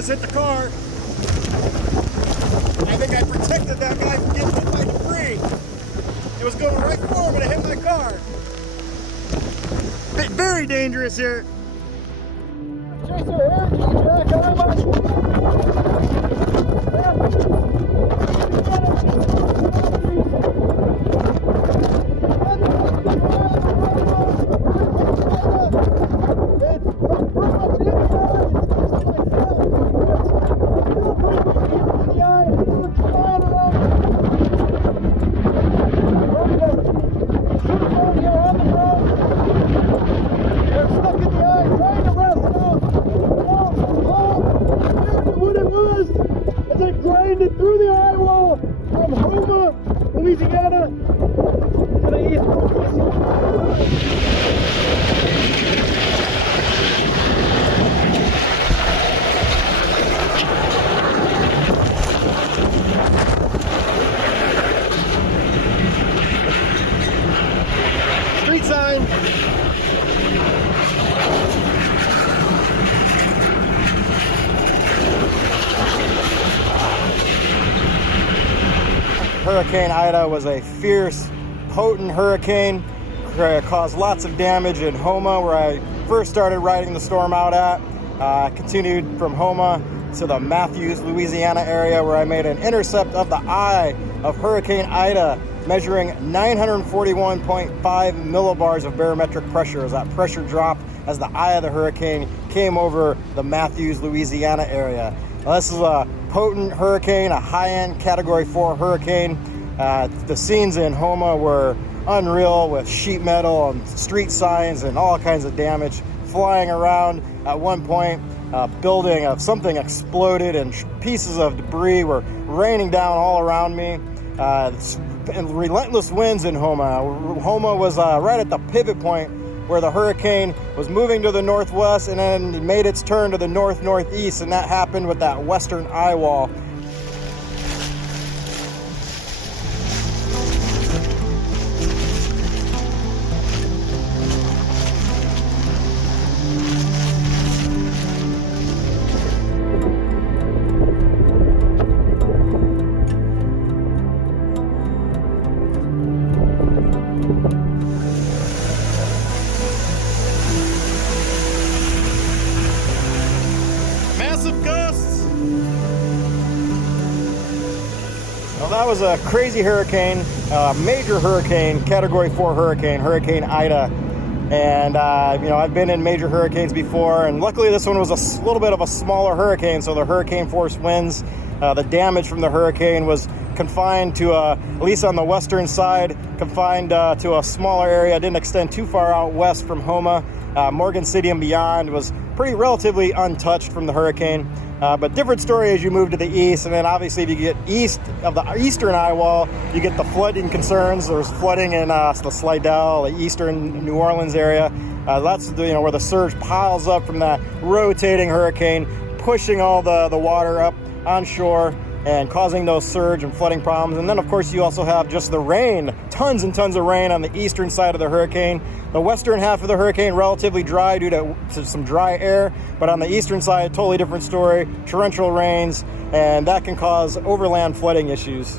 just hit the car. I think I protected that guy from getting hit by debris. It was going right for me to hit my car. Very dangerous here. Chaser here, Jack, how much? Through the eyewall from Houma, Louisiana to the east. Street sign. Hurricane Ida was a fierce, potent hurricane. Caused lots of damage in Houma, where I first started riding the storm out at. Continued from Houma to the Matthews, Louisiana area, where I made an intercept of the eye of Hurricane Ida, measuring 941.5 millibars of barometric pressure as that pressure dropped as the eye of the hurricane came over the Matthews, Louisiana area. Now, this is a potent hurricane, a high-end Category 4 hurricane. The scenes in Houma were unreal, with sheet metal and street signs and all kinds of damage flying around. At one point, a building of something exploded and pieces of debris were raining down all around me. And relentless winds in Houma. Houma was right at the pivot point where the hurricane was moving to the northwest and then made its turn to the north-northeast, and that happened with that western eyewall. Well, that was a crazy hurricane, major hurricane, Category 4 hurricane, Hurricane Ida. And, I've been in major hurricanes before, and luckily this one was a little bit of a smaller hurricane, so the hurricane force winds, the damage from the hurricane was confined to, at least on the western side, confined to a smaller area. It didn't extend too far out west from Houma. Morgan City and beyond was pretty relatively untouched from the hurricane. But different story as you move to the east, and then obviously if you get east of the eastern eyewall, you get the flooding concerns. There's flooding in the Slidell, the eastern New Orleans area. That's where the surge piles up from that rotating hurricane, pushing all the water up onshore and causing those surge and flooding problems. And then of course you also have just the rain, tons and tons of rain on the eastern side of the hurricane. The western half of the hurricane relatively dry due to some dry air, but on the eastern side, totally different story, torrential rains, and that can cause overland flooding issues.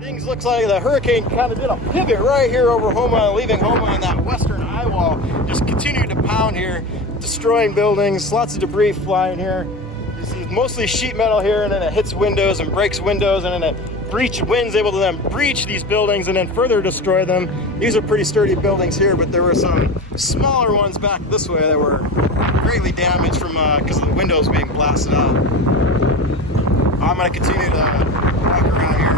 Things looks like the hurricane kind of did a pivot right here over Houma, leaving Houma in that western eyewall, just continued to pound here, destroying buildings, lots of debris flying here. This is mostly sheet metal here, and then it hits windows and breaks windows, and then wind's able to then breach these buildings and then further destroy them. These are pretty sturdy buildings here, but there were some smaller ones back this way that were greatly damaged from because of the windows being blasted out. I'm going to continue to walk around here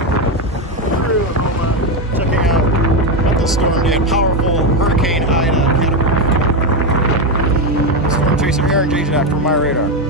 through Houma, checking out what the storm did. Powerful Hurricane Ida Category 4. Storm Chaser Aaron Jajak from MyRadar.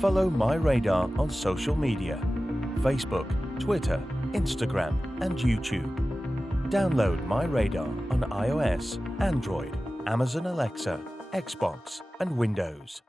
Follow MyRadar on social media, Facebook, Twitter, Instagram, and YouTube. Download MyRadar on iOS, Android, Amazon Alexa, Xbox, and Windows.